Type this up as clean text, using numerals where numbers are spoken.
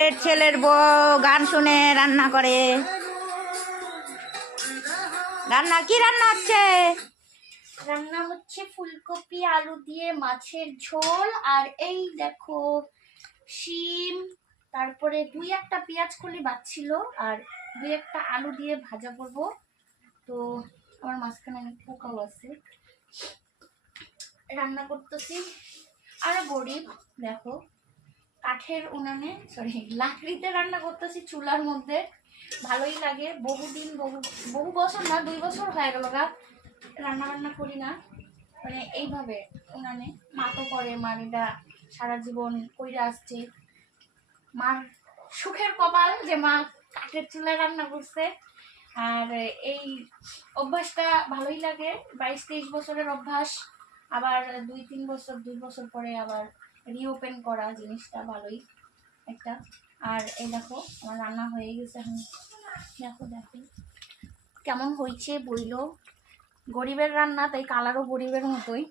ছেলের বউ গান শুনে রান্না করে। রান্না কি রান্না হচ্ছে? রান্না হচ্ছে ফুলকপি আলু দিয়ে মাছের ঝোল। আর এই দেখো শিম, তারপরে দুই একটা পেঁয়াজ কলি বাচ্ছিল, আর দুই একটা আলু দিয়ে ভাজা করব। তো আমার মাঝখানে অনেক পোকাও আছে। রান্না করতেছি। আর গরিব দেখো, কাঠের উনানে সরি লাকড়িতে রান্না করতেছি, চুলার মধ্যে। ভালোই লাগে। বহুদিন বহু বহু বছর না, 2 বছর হয়ে গেল গা রান্না বান্না করি না, মানে এইভাবে উনানে। মা তো করে, মার এটা সারা জীবন কইরা আসছে। মার সুখের কপাল যে মা কাঠের চুলায় রান্না করছে। আর এই অভ্যাসটা ভালোই লাগে। 22-23 বছরের অভ্যাস। আবার 2 বছর পরে আবার রিওপেন করা জিনিসটা ভালোই একটা। আর এই দেখো আমার রান্না হয়ে গেছে এখন। দেখো দেখো কেমন হয়েছে বইলো। গরিবের রান্না, তাই কালারও গরিবের মতোই।